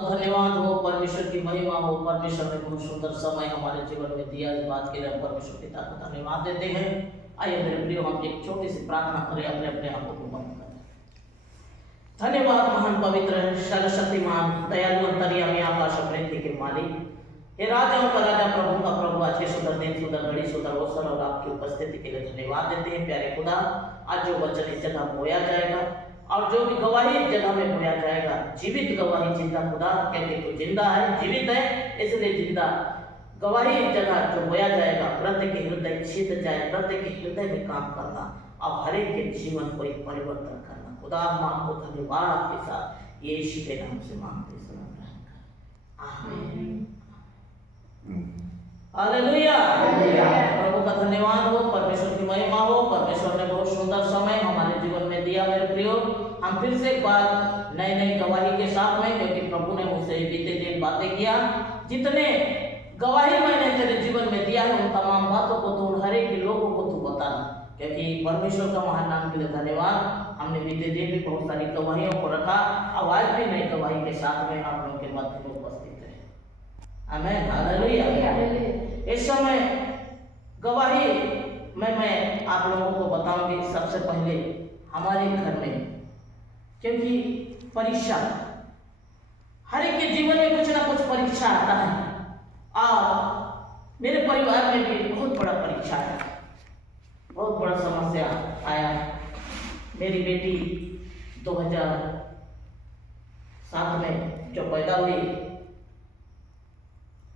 धन्यवाद हो, परमेश्वर की महिमा हो। परमेश्वर ने बहुत सुंदर समय हमारे जीवन में दिया। इस बात के लिए हम परमेश्वर पिता को धन्यवाद देते हैं। आइए मेरे प्रियो, हम एक छोटी सी प्रार्थना करें, अपने अपने आंखों को बंद करें। धन्यवाद महान पवित्र सर्वशक्तिमान दयालु अंतर्यामी आकाश और पृथ्वी के मालिक, हे राजाओं का राजा प्रभु का प्रभु, आज के सुंदर दिन, सुंदर घड़ी, सुंदर अवसर और आपकी उपस्थिति के लिए धन्यवाद देते हैं। प्यारे खुदा, आज जो वचन इस जगह बोया जाएगा और जो भी गवाही इस जगह में बोया जाएगा, जीवित गवाही, जिंदा खुदा, क्योंकि तू जिंदा है, जीवित है, इसलिए जिंदा गवाही इस जगह जो बोया जाएगा, प्रत्येक के हृदय छिद जाए, प्रत्येक के हृदय में काम करना और हर एक के जीवन को एक परिवर्तन करना। खुदा हम आपको धन्यवाद के साथ यीशु के नाम से मांगते हैं। आमीन। हालेलुया। प्रभु का धन्यवाद हो, परमेश्वर की महिमा हो। परमेश्वर ने बहुत सुंदर समय हमारे जीवन में दिया। मेरे प्रियो, हम फिर से एक बार नई नई गवाही के साथ में, क्योंकि प्रभु ने मुझसे बीते दिन बातें किया, जितने गवाही मैंने तेरे जीवन में दिया है उन तमाम बातों को तू हर एक लोगों को तू बताना, क्योंकि परमेश्वर का महान नाम के लिए धन्यवाद। हमने बीते दिन भी बहुत सारी गवाहियों को रखा, अब आज भी नई गवाही के साथ में आप लोगों के मध्य में उपस्थित है। आमीन। हालेलुया। इस समय गवाही मैं आप लोगों को बताऊंगी। सबसे पहले हमारे घर में, क्योंकि परीक्षा हर एक के जीवन में कुछ ना कुछ परीक्षा आता है, और मेरे परिवार में भी बहुत बड़ा परीक्षा है, बहुत बड़ा समस्या आया। मेरी बेटी 2007 में जो पैदा हुई,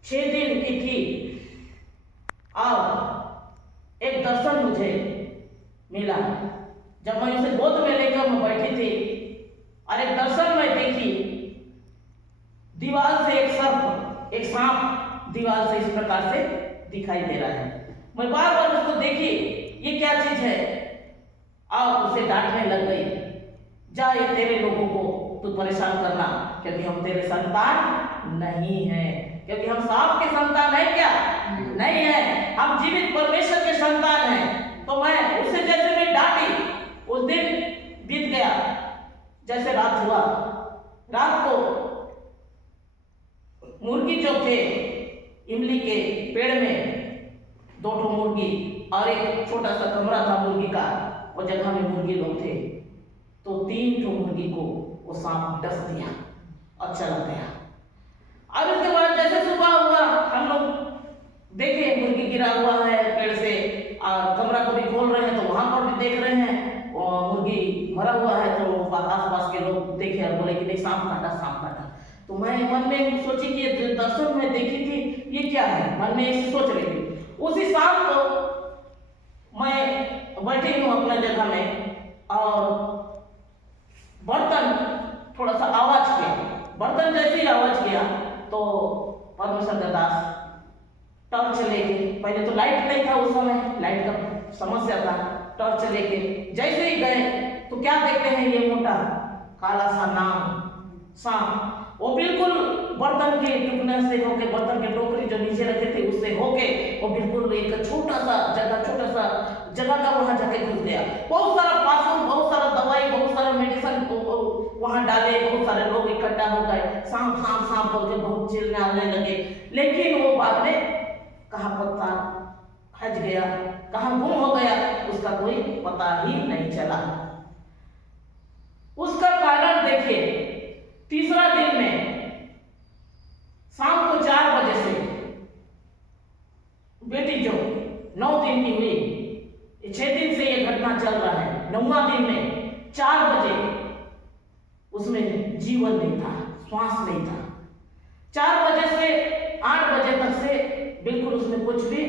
6 दिन की थी, और एक दर्शन मुझे मिला। जब मैं उसे गोद में लेकर मैं बैठी थी और एक दर्शन में देखी, दीवार से एक सर्प, एक सांप दीवार से इस प्रकार से दिखाई दे रहा है। मैं बार बार उसको देखी, ये क्या चीज है, और उसे डांटने लग गई, जा ये तेरे लोगों को तू परेशान करना, क्योंकि हम तेरे संतान नहीं हैं। क्योंकि हम सांप के संतान है क्या? नहीं है, हम जीवित परमेश्वर के संतान हैं। तो मैं उसे जैसे मैं डांटी, उस दिन बीत गया। जैसे रात हुआ, रात को मुर्गी जो थे इमली के पेड़ में, 2 मुर्गी और एक छोटा सा कमरा था मुर्गी का, वो जगह में मुर्गी लोग थे, तो 3 मुर्गी को वो सांप डस दिया और चला गया। और उसके बाद जैसे सुबह हुआ, हम लोग देखे मुर्गी गिरा हुआ है पेड़ से, और कमरा को भी खोल रहे हैं तो वहां पर भी देख रहे हैं और मुर्गी मरा हुआ है। तो आस पास के लोग देखे और बोले कि नहीं, सांप काटा, सांप काटा। तो मैं मन में सोची कि ये दर्शन में देखी थी, ये क्या है, मन में सोच रही थी। उसी शाम को मैं बैठी हूँ अपना जगह में, और बर्तन थोड़ा सा आवाज किया। बर्तन जैसे ही आवाज किया तो परमेश्वर का दास टॉर्च लेके, पहले तो लाइट नहीं था उस समय, लाइट का समस्या था, टॉर्च लेके जैसे ही गए तो क्या देखते हैं, ये मोटा काला सा नाग सांप, वो बिल्कुल बर्तन के टुकने से होके, बर्तन के टोकरी जो नीचे रखे थे उससे होके, वो बिल्कुल एक छोटा सा जगह का वहां जाके घुस गया। बहुत सारा पासुन, बहुत सारा दवाई, बहुत सारा मेडिसिन वहां डाले, बहुत सारे लोग इकट्ठा हो गए, सांप सांप सांप बोल के बहुत चिल्लाने लगे। लेकिन वो बाद में कहाँ पत्ता हज गया, कहाँ गुम हो गया, उसका कोई पता ही नहीं चला। उसका कारण देखिए, तीसरा दिन में शाम को 4 बजे से, बेटी जो 9 दिन की हुई, 6 दिन से ये घटना चल रहा है, 9वां दिन में 4 बजे उसमें जीवन नहीं था, श्वास नहीं था। 4 बजे से 8 बजे तक से बिल्कुल उसमें कुछ भी,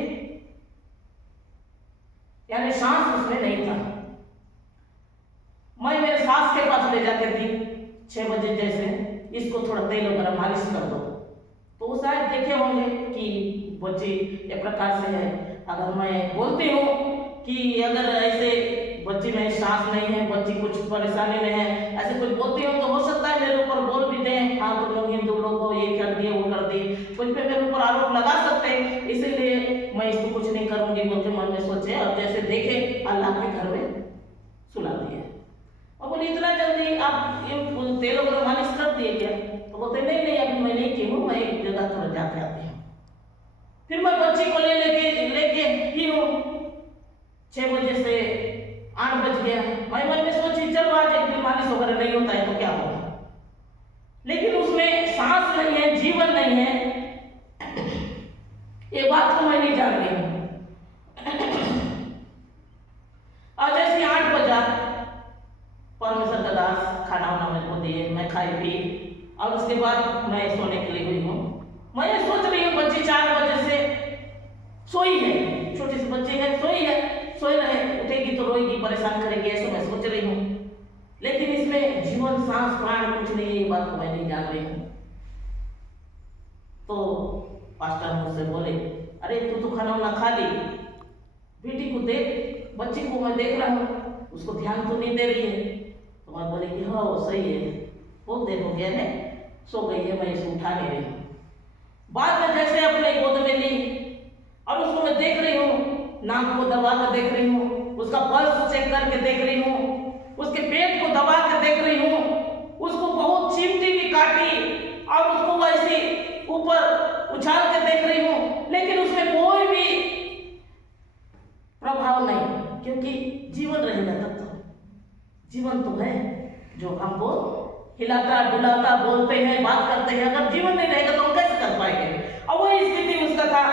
यानी सांस उसमें नहीं था। मैं मेरे सास के पास ले जाकर दी, 6 बजे जैसे, इसको थोड़ा तेल वगैरह मालिश कर दो, तो वो शायद देखे होंगे कि बच्ची एक प्रकार से है। अगर मैं बोलती हूँ कि अगर ऐसे बच्ची में सांस नहीं है, बच्ची कुछ परेशानी में है, ऐसे कुछ बोलती हूँ, तो हो सकता है मेरे ऊपर बोल भी दें, हाँ तुम लोग हिंदू लोग हो, ये कर दिए, वो कर दिए, कुछ पे मेरे ऊपर आरोप लगा सकते हैं, इसीलिए मैं इसको कुछ नहीं करूंगी बोल के मन में सोचे, और जैसे देखे अल्लाह के घर में सुला दिया। और बोले इतना जल्दी आप तेल वगैरह मालिश कर दिए क्या? तो बोलते नहीं नहीं, के आती हूँ। फिर मैं बच्ची को लेके ही हूँ। 6 बजे से 8 बज गया। मैं मन में सोची चलो आज एक दिन मालिश वगैरह नहीं होता है तो क्या होगा, लेकिन उसमें सांस नहीं है, जीवन नहीं है, ये बात को मैं नहीं जान रही हूँ। आज जैसे 8 बजा, परमेश्वर का दास खाना वाना मेरे को दिए, मैं खाई पी और उसके बाद मैं सोने के लिए हुई हूँ। मैं ये सोच रही हूँ बच्ची 4 बजे से सोई है, छोटी सी बच्ची है, सोई रहे, उठेगी तो रोएगी, परेशान करेगी, ऐसा मैं सोच रही हूँ। लेकिन इसमें जीवन, सांस, प्राण कुछ नहीं है, ये बात को मैं नहीं जान रही हूँ। तो पास्टर मुझसे बोले, अरे तू तो खाना वाना खा ली, बेटी को देख, बच्ची को मैं देख रहा हूँ, उसको ध्यान तो नहीं दे रही है। तो मैं बोले कि हाँ वो सही है, बहुत देर हो गया है, सो गई है, मैं इसको उठा नहीं रही हूँ। बाद में जैसे अपने गोद में ली और उसको मैं देख रही हूँ, नाक को दबा कर देख रही हूँ, उसका पल्स चेक करके देख रही हूँ, उसके पेट को दबा कर देख रही हूँ, उसको बहुत चींटी भी काटी और उसको वैसे ऊपर उछाल के देख रही हूँ, लेकिन उसमें कोई भी प्रभाव नहीं, क्योंकि जीवन रहेगा तब तो। जीवन तो है जो हमको हिलाता डुलाता, बोलते हैं, बात करते हैं। अगर जीवन नहीं रहेगा तो हम कैसे कर पाएंगे? और वही स्थिति उसका था,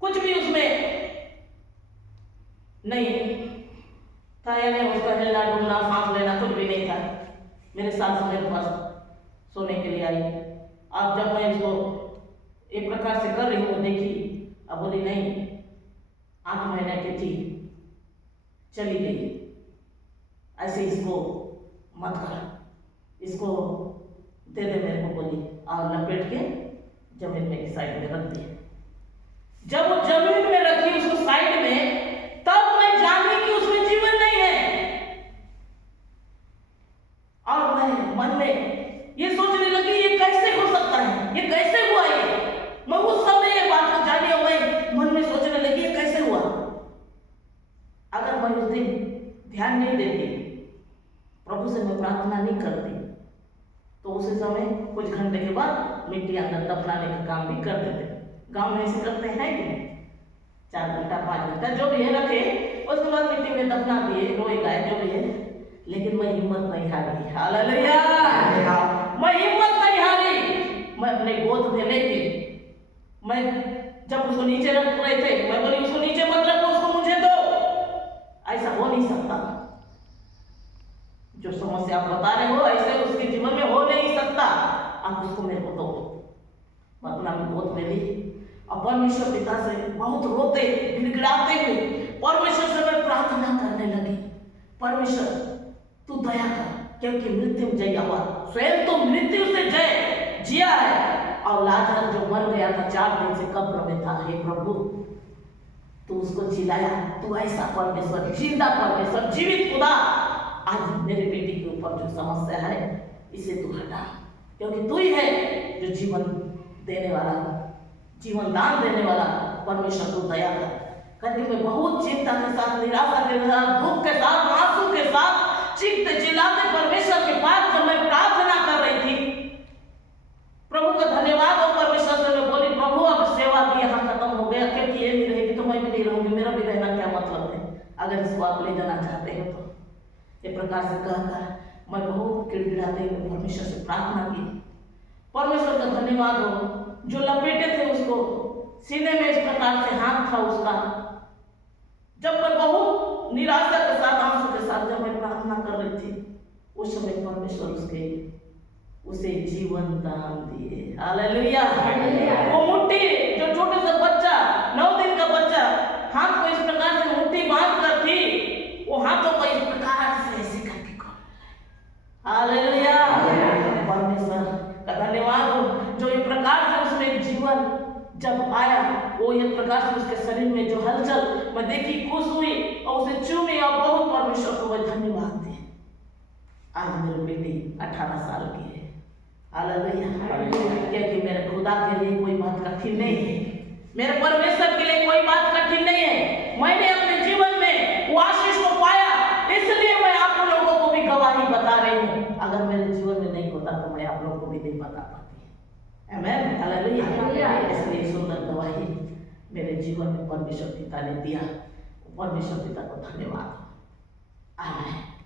कुछ भी उसमें नहीं था, यानी उसका हिलना डुलना, सांस लेना कुछ भी नहीं था। मेरे साथ मेरे पास सोने के लिए आई। अब जब मैं इसको एक प्रकार से कर रही हूँ, देखी, अब बोली नहीं, 8 महीने की थी, चली गई, ऐसे इसको मत कर, इसको दे दे मेरे को, बोली, और लपेट के जमीन में साइड में रख दिया। जब वो जमीन में रखी उसको साइड में, तब मैं जानी कि उसमें जीवन नहीं है। और मैं मन में ये सोचने लगी, ये कैसे हो सकता है, ये कैसे हुआ? ये मैं उस समय ये बात को जानी और मैं मन में सोचने लगी, ये कैसे हुआ? अगर मैं उस दिन ध्यान नहीं देती, प्रभु से मैं प्रार्थना नहीं करती, तो उसी समय कुछ घंटे के बाद मिट्टी अंदर दफनाने का काम भी कर देते। गांव में ऐसे करते हैं कि नहीं, 4 घंटा 5 घंटा जो भी है रखे, उसके बाद मिट्टी में दफना दिए, रोए गाय जो भी है। लेकिन मैं हिम्मत नहीं हारी, हालेलुया, मैं हिम्मत नहीं हारी। मैं अपने गोद में लेके, मैं जब उसको नीचे रख रहे थे, मैं बोली उसको नीचे मत रखो, उसको मुझे दो। ऐसा हो नहीं सकता, जो समस्या आप बता रहे हो ऐसे उसके जीवन में हो नहीं सकता, आप उसको मेरे को दो। मैं अपना गोद में ली और परमेश्वर पिता से बहुत रोते गिड़गिड़ाते हुए परमेश्वर से मैं प्रार्थना करने लगी, परमेश्वर तू दया कर, क्योंकि मृत्यु जय हुआ, स्वयं तो मृत्यु से जय जिया है, और लाजर जो मर गया था 4 दिन से कब्र में था, हे प्रभु तू उसको जिलाया। तू ऐसा परमेश्वर, जिंदा परमेश्वर, जीवित खुदा, आज मेरे बेटी के ऊपर जो समस्या है इसे तू हटा, क्योंकि तू ही है जो जीवन देने वाला, जीवन दान देने वाला। परमेश्वर तू दया कर। करके मैं बहुत चिंता के साथ, निराशा के साथ, दुख के साथ, आंसू के साथ, चीखते चिल्लाते परमेश्वर के पास जब मैं प्रार्थना कर रही थी, प्रभु का धन्यवाद। और परमेश्वर से मैं बोली, प्रभु अब सेवा भी यहाँ खत्म हो गया, क्योंकि ये नहीं रहेगी तो मैं भी नहीं रहूंगी, मेरा भी रहना क्या मतलब है, अगर इसको आप ले जाना चाहते हो तो। ये प्रकार से कहकर मैं बहुत गिड़गिड़ाते हुए परमेश्वर से प्रार्थना की। परमेश्वर का धन्यवाद हो, जो लपेटे थे उसको सीने में, इस प्रकार से हाथ था उसका। जब मैं बहुत निराशा के साथ, आंसू के साथ जब मैं प्रार्थना कर रही थी, उस समय परमेश्वर उसे जीवन दान दिए, हालेलुया। वो मुट्ठी, जो छोटे से बच्चा, 9 दिन का बच्चा, हाथ को इस प्रकार से मुट्ठी बांध कर थी, वो हाथों को इस प्रकार से ऐसे करके खोल, हालेलुया। परमेश्वर का धन्यवाद हो, जो इस प्रकार से उसमें जीवन जब आया, वो एक प्रकार से उसके शरीर में जो हलचल मैं देखी, खुश हुई और उसे चूमी और बहुत परमेश्वर को मैं धन्यवाद दिए। आज मेरी बेटी 18 साल की है, हालेलुया। क्योंकि मेरे खुदा के लिए कोई बात कठिन नहीं है, मेरे परमेश्वर के लिए कोई बात कठिन नहीं है। मैंने अपने जीवन में वो आशीष को पाया, इसलिए मैं आप लोगों को भी गवाही बता रही हूँ। अगर मेरे जीवन में नहीं होता तो मैं आप लोगों को भी नहीं बता पाती। आमीन, हालेलुया। जीवन में परमेश्वर पिता ने दिया, परमेश्वर पिता को धन्यवाद। आमेन।